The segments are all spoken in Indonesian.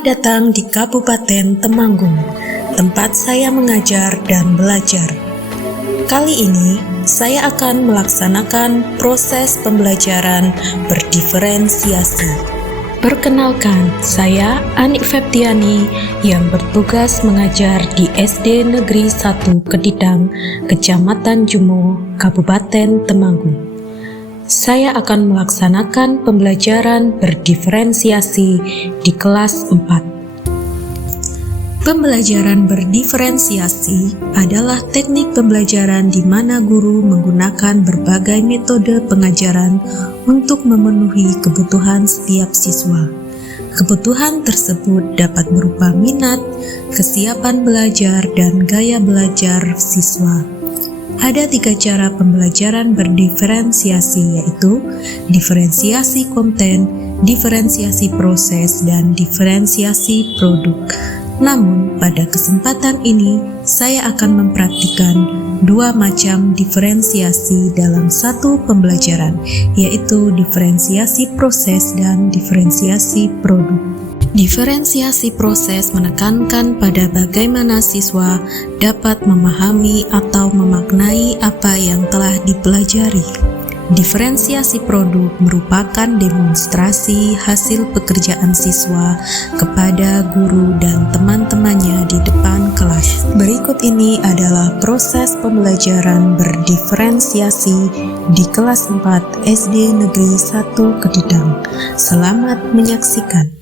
Selamat datang di Kabupaten Temanggung, tempat saya mengajar dan belajar. Kali ini, saya akan melaksanakan proses pembelajaran berdiferensiasi. Perkenalkan, saya Anik Feptiani yang bertugas mengajar di SD Negeri 1 Kedidang, Kecamatan Jumo, Kabupaten Temanggung. Saya akan melaksanakan pembelajaran berdiferensiasi di kelas 4. Pembelajaran berdiferensiasi adalah teknik pembelajaran di mana guru menggunakan berbagai metode pengajaran untuk memenuhi kebutuhan setiap siswa. Kebutuhan tersebut dapat berupa minat, kesiapan belajar, dan gaya belajar siswa. Ada 3 cara pembelajaran berdiferensiasi, yaitu diferensiasi konten, diferensiasi proses, dan diferensiasi produk. Namun, pada kesempatan ini, saya akan mempraktikkan 2 macam diferensiasi dalam satu pembelajaran, yaitu diferensiasi proses dan diferensiasi produk. Diferensiasi proses menekankan pada bagaimana siswa dapat memahami atau memaknai apa yang telah dipelajari. Diferensiasi produk merupakan demonstrasi hasil pekerjaan siswa kepada guru dan teman-temannya di depan kelas. Berikut ini adalah proses pembelajaran berdiferensiasi di kelas 4 SD Negeri 1 Kedidang. Selamat menyaksikan.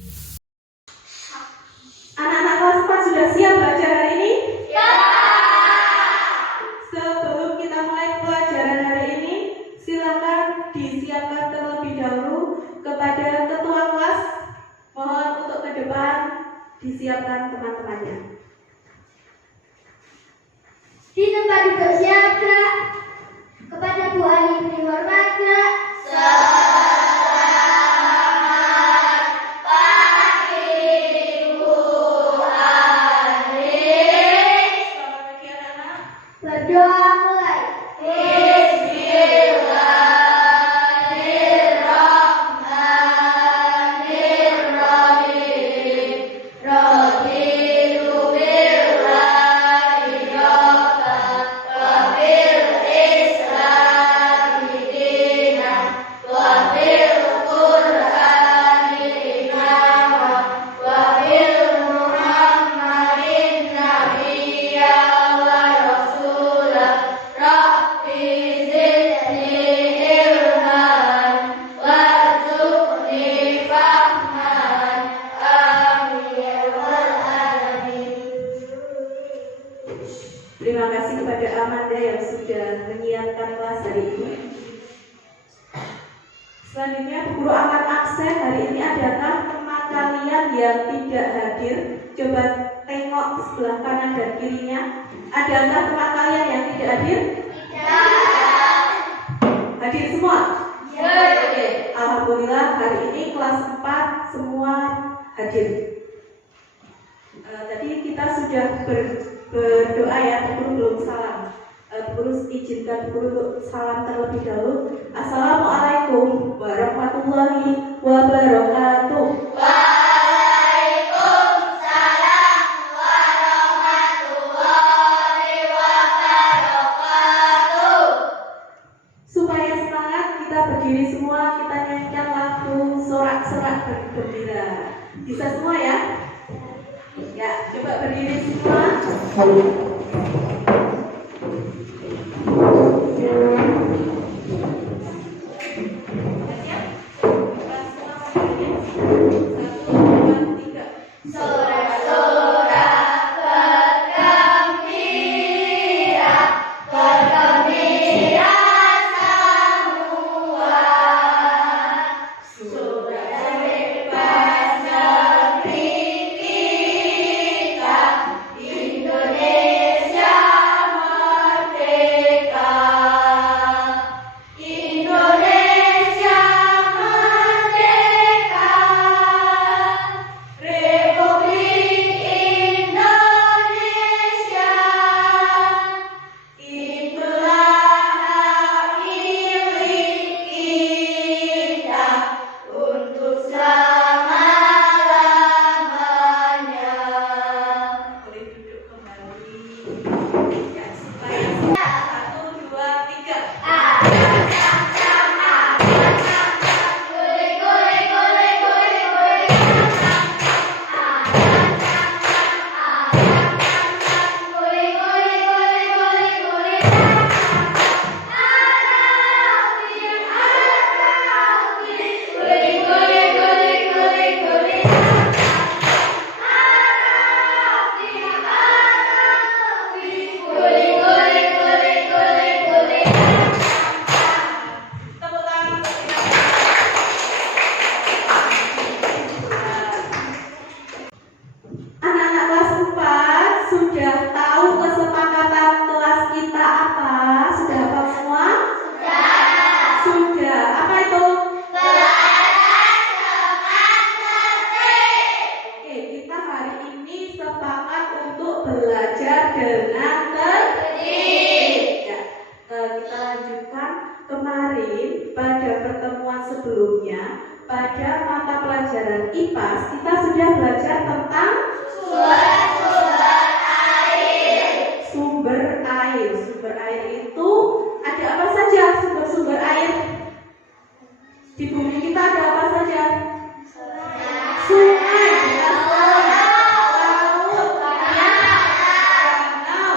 Disiapkan terlebih dahulu kepada ketua kelas. Mohon untuk ke depan disiapkan teman-temannya. Di tempat duduk siap, Kak. Kepada Bu Ani beri hormat, Kak. Selamat pagi, Bu Ani. Selamat pagi anak-anak. Berdoa mulai. Terima kasih kepada Amanda yang sudah menyiapkan kelas hari ini. Selanjutnya, guru akan absen hari ini. Adakah teman kalian yang tidak hadir? Coba tengok sebelah kanan dan kirinya. Adakah teman kalian yang tidak hadir? Tidak. Hadir semua? Ya. Oke, alhamdulillah hari ini kelas 4 semua hadir. Tadi kita sudah berdoa ya, guru belum salam. Guru izinkan guru salam terlebih dahulu. Assalamualaikum warahmatullahi wabarakatuh. Waalaikumsalam warahmatullahi wabarakatuh. Supaya semangat, kita berdiri semua, kita nyanyikan lagu sorak-sorak bergembira. Bisa semua ya? Ya, coba berdiri semua. Sorak-sorak bergembira, bergembira semua. Sudah bebas negeri kita, Indonesia. belajar dengan tertib. Ya, kita lanjutkan. Kemarin pada pertemuan sebelumnya pada mata pelajaran IPAS kita sudah belajar tentang sumber air. Sumber air itu ada apa saja? Sumber-sumber air di bumi kita ada apa saja? Sungai, laut, danau.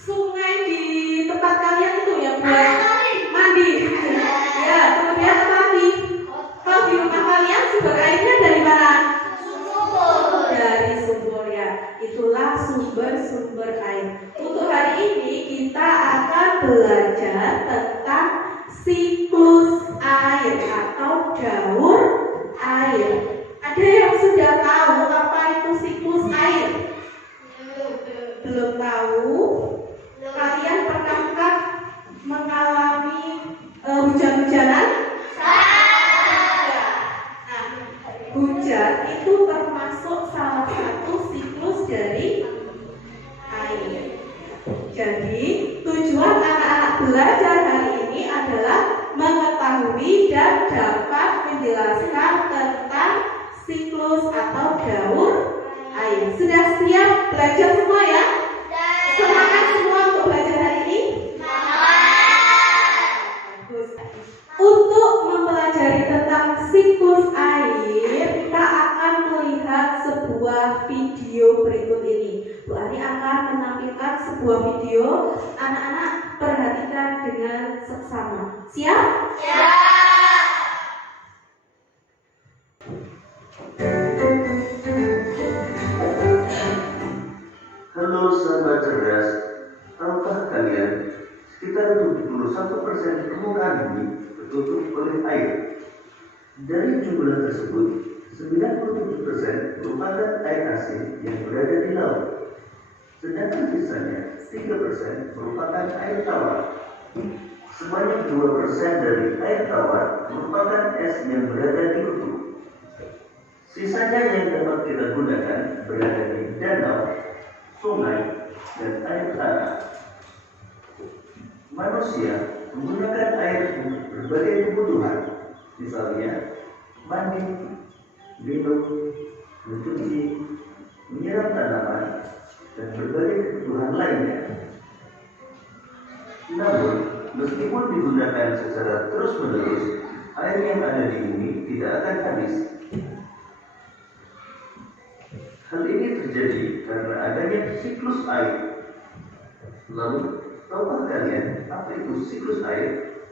Sungai di tempat kalian itu yang buat mandi. Ya, kemudian apa lagi? Kalau di rumah kalian sumber airnya dari mana? Dari sumber ya. Itulah sumber-sumber air. Untuk hari ini kita akan belajar tentang siklus air atau daur air. Ada yang sudah tahu apa itu siklus air? Belum tahu? Kalian pernahkah mengalami hujan-hujanan? Nah, hujan itu termasuk salah satu siklus dari air. Jadi, tujuan anak-anak belajar hari ini adalah mengetahui dan dapat menjelaskan tentang siklus atau daur air. Sudah siap belajar semua ya? Semangat semua untuk belajar hari ini? Bagus. Untuk mempelajari tentang siklus air, kita akan melihat sebuah video berikut ini. Bu Ani akan menampilkan sebuah video. Anak-anak perhatikan dengan seksama. Siap? Halo sahabat cerdas, tahukah kalian sekitar 71% permukaan bumi tertutup oleh air. Dari jumlah tersebut, 97% merupakan air asin yang berada di laut. Sedangkan sisanya 3% merupakan air tawar. Sebanyak 2% dari air tawar merupakan es yang berada di kutub. Sisanya yang dapat kita gunakan berada di danau, sungai, dan air tanah. Manusia menggunakan air untuk berbagai kebutuhan, misalnya mandi, minum, mencuci, menyiram tanaman, dan berbagai kebutuhan lainnya. Namun, meskipun digunakan secara terus-menerus, air yang ada di bumi tidak akan habis. Hal ini terjadi karena adanya siklus air. Lalu, tahukah kalian apa itu siklus air?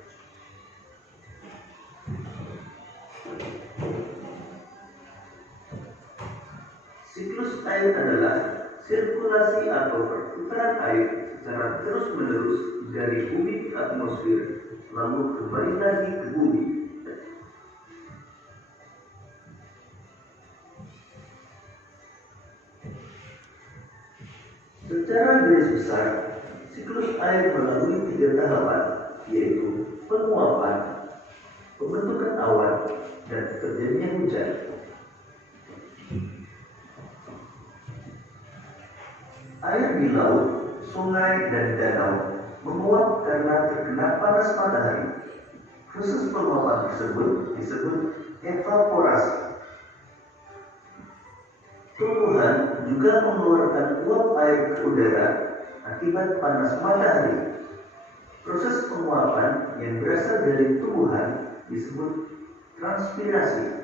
Siklus air adalah sirkulasi atau perputaran air secara terus-menerus dari bumi ke atmosfer, lalu kembali lagi ke bumi. Secara garis besar, siklus air melalui 3 tahapan, yaitu penguapan, pembentukan awan, dan terjadinya hujan. Air di laut, sungai, dan danau menguap karena terkena panas matahari. Proses penguapan tersebut disebut evaporasi. Tumbuhan juga mengeluarkan uap air ke udara akibat panas matahari. Proses penguapan yang berasal dari tumbuhan disebut transpirasi.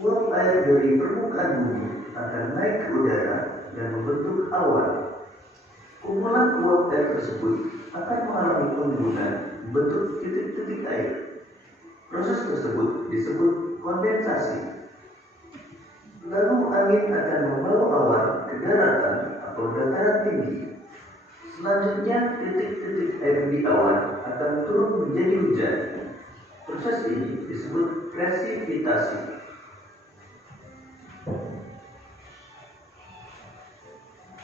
Uap air dari permukaan bumi akan naik ke udara dan membentuk awan. Kumpulan uap air tersebut akan mengalami penimbunan membentuk titik-titik air. Proses tersebut disebut kondensasi. Lalu angin akan membawa awan ke daratan atau dataran tinggi. Selanjutnya titik-titik air di awan akan turun menjadi hujan. Proses ini disebut presipitasi.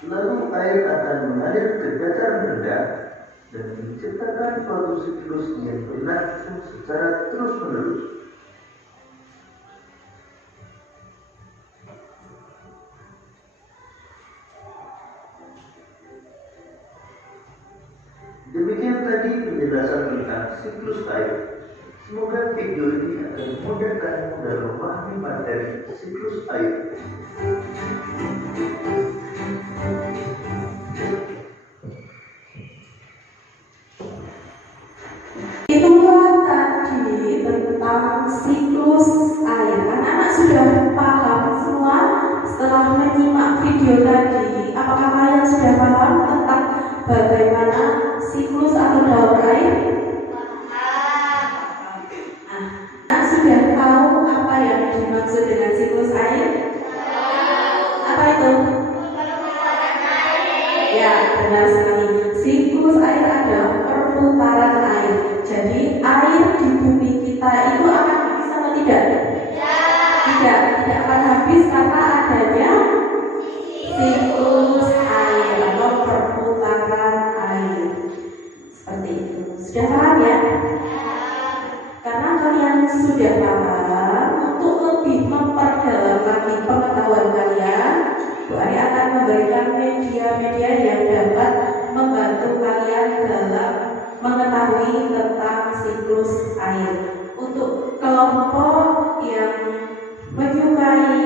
Lalu air akan mengalir ke dataran rendah dan menciptakan suatu siklus yang berlangsung secara terus-menerus. penjelasan tentang siklus air. Semoga video ini akan memudahkanmu dalam memahami materi siklus air. Itulah tadi tentang siklus air. Anak-anak sudah paham semua setelah menyimak video tadi? Apakah kalian sudah paham tentang bagaimana siklus atau daur air? Nah, sudah tahu apa yang dimaksud dengan siklus air? Apa itu? Ya, benar sekali. Siklus air adalah perputaran air. Jadi air di bumi kita itu akan habis atau tidak? Tidak akan habis karena adanya siklus air atau perputaran air. Seperti itu. Sudah paham ya? Karena kalian sudah paham, untuk lebih memperdalam lagi pengetahuan kalian, Bu Ari akan memberikan media-media yang dapat membantu kalian dalam mengetahui tentang siklus air. Untuk kelompok yang menyukai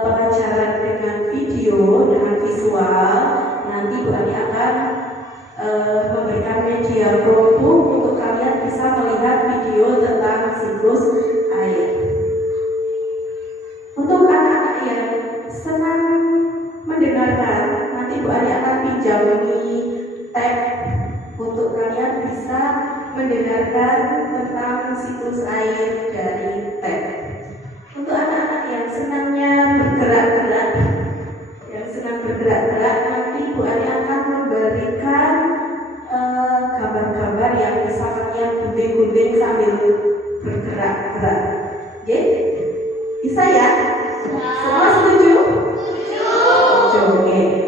pengajaran dengan video, dengan visual, nanti Bu Ari akan memberikan media Chromebook untuk kalian bisa melihat video tentang siklus air. Untuk anak-anak yang senang mendengarkan, nanti Bu Ari akan pinjami tab untuk kalian bisa mendengarkan tentang siklus air dari tab. Untuk anak-anak yang senangnya bergerak-gerak, nanti Bu Ari akan memberikan gambar-gambar yang bisa kalian gunting-gunting sambil bergerak-gerak. Oke? Bisa ya? Semua setuju? Setuju. Oke.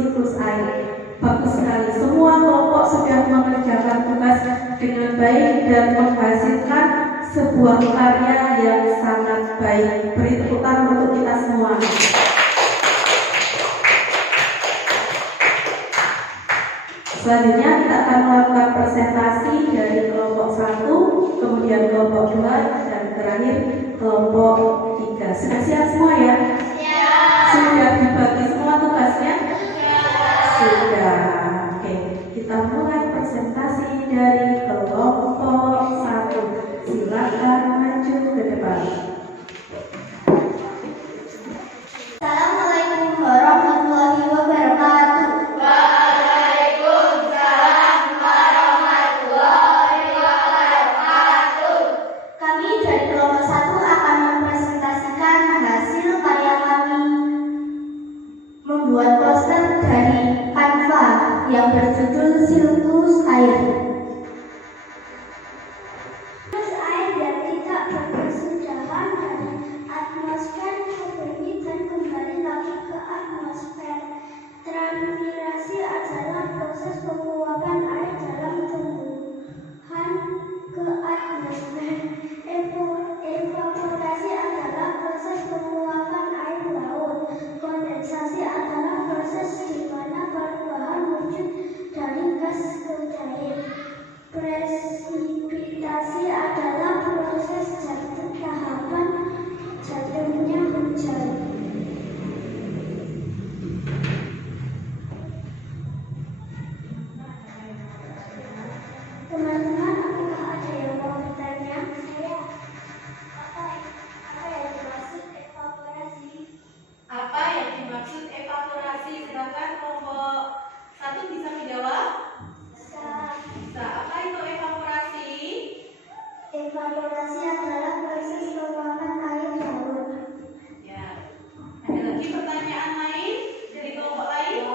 siklus air. Bagus sekali, semua kelompok sudah mengerjakan tugas dengan baik dan menghasilkan sebuah karya yang sangat baik. Beri tepuk tangan untuk kita semua. Selanjutnya kita akan melakukan presentasi dari kelompok 1, kemudian kelompok 2, dan terakhir kelompok 3. Sudah siap semua ya? Sudah dibagi semua tugasnya? Sudah. Oke, kita mulai presentasi dari kelompok 1. Silakan maju ke depan. Assalamualaikum warahmatullahi wabarakatuh. Kami dari kelompok 1 akan mempresentasikan hasil karya kami membuat poster dari Canva yang berjudul Siklus Air. Siklus air yang tidak berkesudahan dari atmosfer ke bumi dan kembali lagi ke atmosfer. Transpirasi adalah proses penguapan air dalam tumbuhan ke atmosfer. Evaporasi adalah proses penguapan air laut. Kondensasi adalah proses di mana perubahan wujud dari gas ke cair. Presipitasi adalah proses tahapan jatuhnya hujan. Teman-teman, apakah ada yang mau bertanya? Apa yang dimaksud evaporasi? Apa yang dimaksud evaporasi? Silakan kelompok 1 bisa menjawab? Bisa. Apa itu evaporasi? Evaporasi adalah proses penguapan air laut. Ya. Ada lagi pertanyaan lain dari kelompok lain?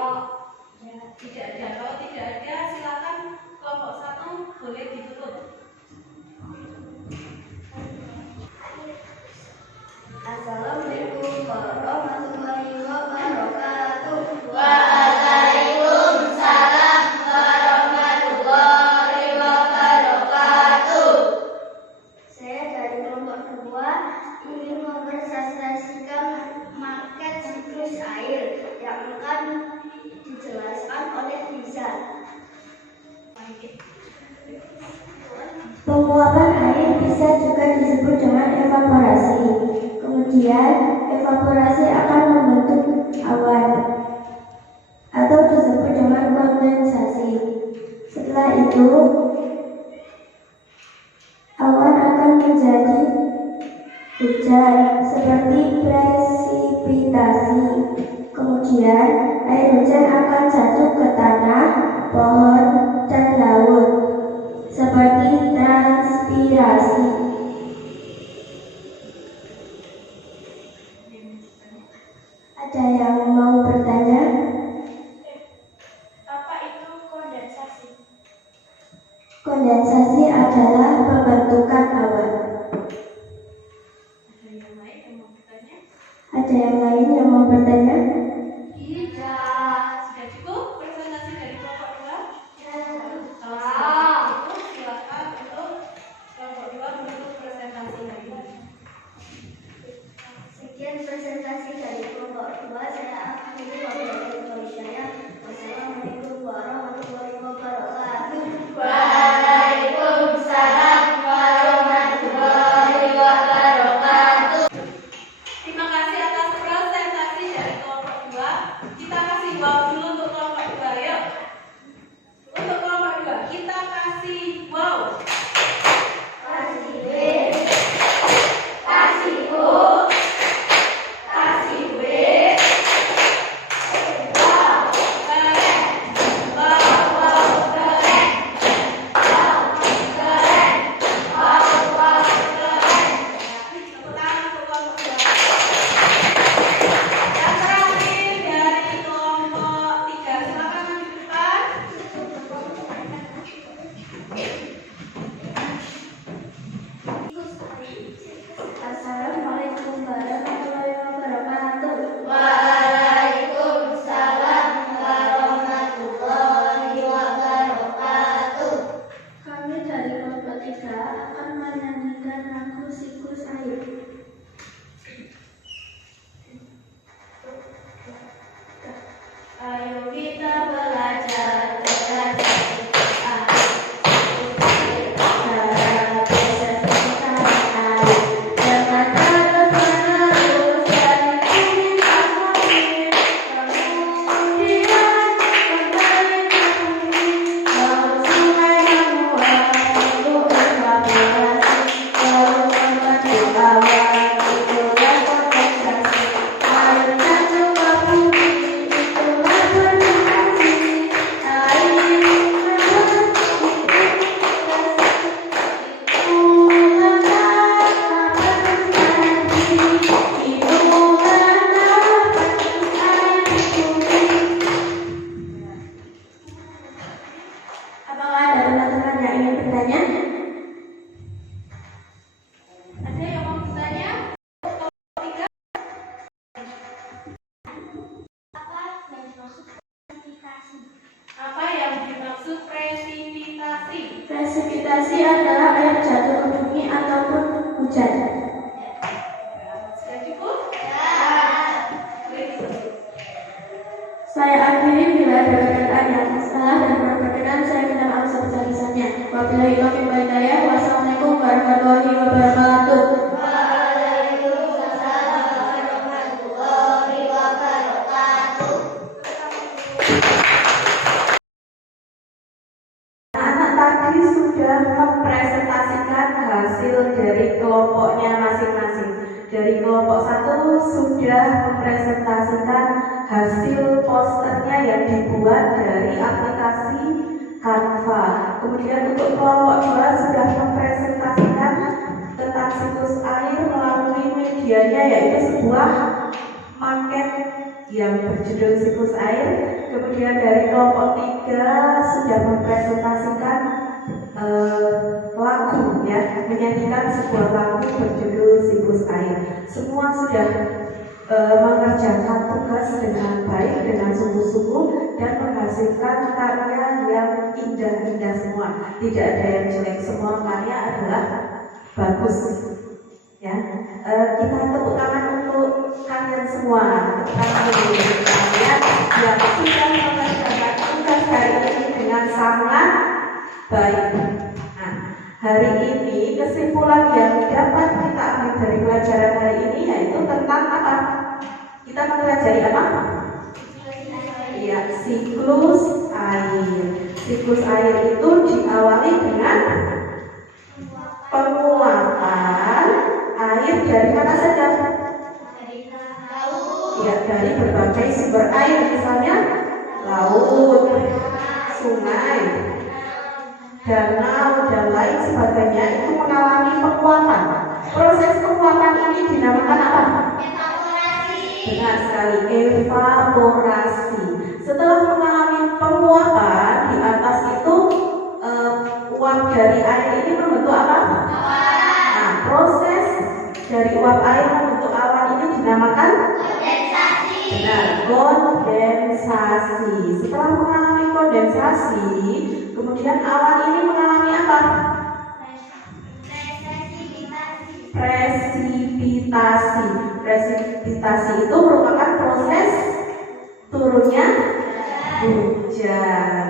Tidak ada. Kalau tidak ada, silakan kelompok 1 boleh ditutup. Assalamualaikum warahmatullahi wabarakatuh. Waalaikumsalam warahmatullahi wabarakatuh. Saya dari kelompok 2 ingin mempresentasikan market siklus air yang akan dijelaskan oleh Riza. Penguapan air bisa juga disebut dengan evaporasi. Kemudian, evaporasi akan membentuk awan atau disebut dengan kondensasi. Setelah itu, awan akan menjadi hujan seperti presipitasi. Kemudian, air hujan akan jatuh ke tanah, pohon, dan laut seperti transpirasi. Ada yang mau bertanya? Apa itu kondensasi? Kondensasi adalah pembentukan awan. Ada yang lain yang mau bertanya? Ada yang lain yang mau bertanya? Tidak. Sudah cukup presentasi dari kelompok 2? Kalau Ah. sudah cukup, silakan untuk kelompok 2 menutup presentasi hari ini. Sekian presentasi dari kelompok 2. Saya akhiri wabillahi saya. Wassalamualaikum warahmatullahi wabarakatuh. Waalaikumsalam warahmatullahi wabarakatuh. Terima kasih atas presentasi dari kelompok 2. Kita kasih wow dulu untuk kelompok 2, yuk. Untuk kelompok 2, kita kasih wow. Kasih B. Kasih U. Kasih B. Wow. Keren. Wow, wow. adalah air jatuh ke bumi ataupun hujan. Sudah cukup? Saya akhiri bila ada perkataan yang salah dan kurang berkenan, saya minta maaf sebesar-besarnya. Wabillahi taufiq wal hidayah. Wassalamualaikum warahmatullahi wabarakatuh. Anak tadi sudah mempresentasikan hasil dari kelompoknya masing-masing. Dari kelompok 1 sudah mempresentasikan hasil posternya yang dibuat dari aplikasi Canva. Kemudian untuk kelompok 2 sudah mempresentasikan tentang siklus air melalui medianya, yaitu sebuah maket yang berjudul siklus air. Kemudian dari kelompok 3 sudah mempresentasikan lagu, ya, menyanyikan sebuah lagu berjudul siklus air. Semua sudah mengerjakan tugas dengan baik, dengan sungguh-sungguh, dan menghasilkan karya yang indah-indah semua. Tidak ada yang jelek, semua karya adalah bagus. Ya, kita tepuk tangan untuk kalian semua. Kalian yang sudah mengerjakan tugas hari ini dengan sangat baik. Nah, hari ini kesimpulan yang dapat kita ambil dari pelajaran hari ini yaitu tentang apa? Kita mempelajari apa? Ya, siklus air. Siklus air itu diawali dengan penguapan air dari mana saja? Ya, dari berbagai sumber air, misalnya laut, sungai, danau, dan lain sebagainya, itu mengalami penguapan. Proses penguapan ini dinamakan apa? Benar sekali, evaporasi. Setelah mengalami penguapan, di atas itu uap dari air ini membentuk apa? Nah, proses dari uap air membentuk awan ini dinamakan kondensasi. Benar, kondensasi. Setelah mengalami kondensasi, kemudian awan ini mengalami apa? Presipitasi. Presipitasi itu merupakan proses turunnya hujan.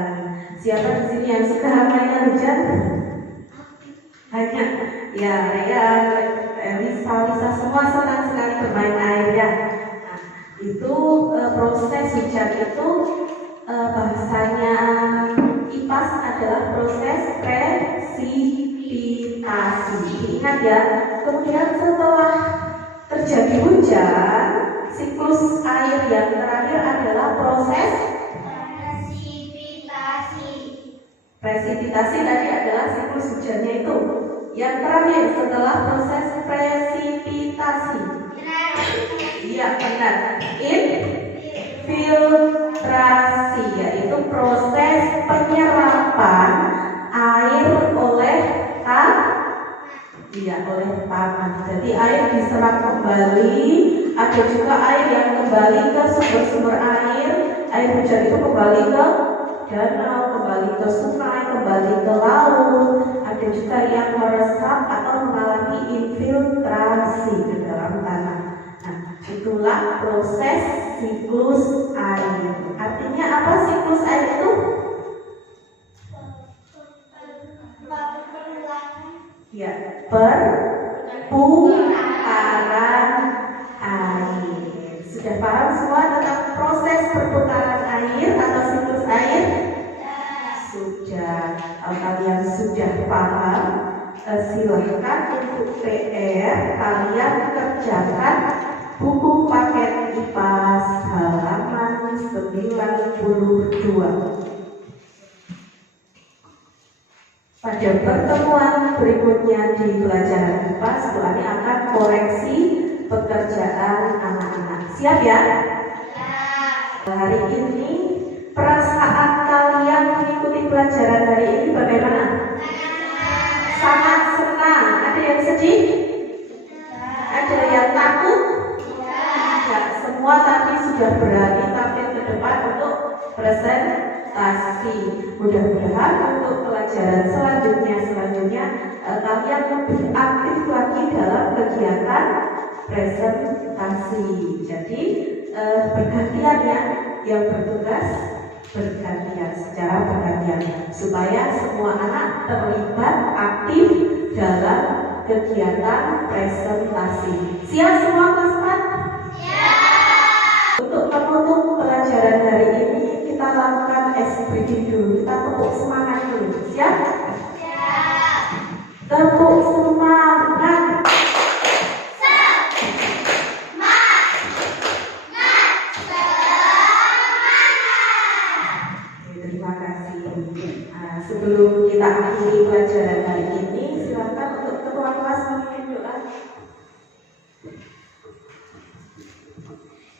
Siapa di sini yang suka mainan hujan? Banyak. Ya, Lisa semua senang sekali bermain air, ya. Nah, itu proses hujan itu bahasanya IPAS adalah proses presipitasi. Ingat ya. Kemudian setelah terjadi hujan, siklus air yang terakhir adalah proses presipitasi. Tadi adalah siklus hujannya itu. Yang terakhir setelah proses presipitasi. Iya, benar. Infiltrasi, yaitu proses penyerapan air oleh tanah. Jadi air diserap kembali. Ada juga air yang kembali ke sumber-sumber air. Air hujan itu kembali ke danau, kembali ke sungai, kembali ke laut. Ada juga yang meresap atau mengalami infiltrasi ke dalam tanah. Nah, itulah proses siklus air. Artinya apa siklus air itu? Ya, perputaran air. Sudah paham semua tentang proses perputaran air atau siklus air? Sudah. Kalau kalian sudah paham, silahkan untuk PR kalian kerjakan buku paket IPAS halaman 92. Pada pertemuan berikutnya di pelajaran IPAS, Bu Ani akan koreksi pekerjaan anak-anak. Siap ya? Hari ini perasaan kalian mengikuti pelajaran hari ini bagaimana? Sangat senang. Ada yang sedih? Ada yang takut? Tidak. Semua tadi sudah berani tampil ke depan untuk presentasi. Mudah-mudahan untuk pelajaran selanjutnya kalian lebih aktif lagi dalam kegiatan presentasi. Jadi bergantian ya, yang bertugas bergantian, secara bergantian, supaya semua anak terlibat aktif dalam kegiatan presentasi. Siap semua kelas 4? Siap. Untuk penutup pelajaran hari ini kita lakukan SBD dulu. Kita tepuk semangat dulu. Siap? Siap. Tepuk semangat. Terima kasih. Sebelum kita akhiri pelajaran hari ini, silakan untuk ketua kelas memimpin doa.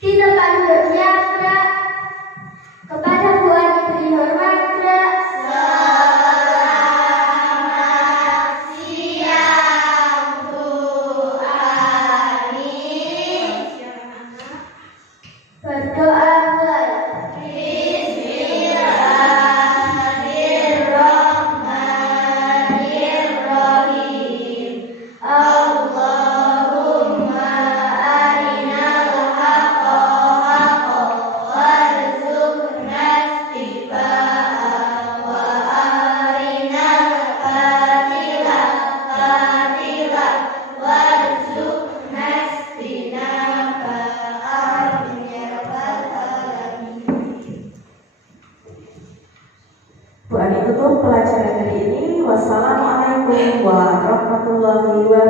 Di tempat duduknya, Pra. Kepada Tuhan yang dihormat, Pra. Berdoa mulai. Bu Ani tutup pelajaran hari ini. Wassalamualaikum warahmatullahi wabarakatuh.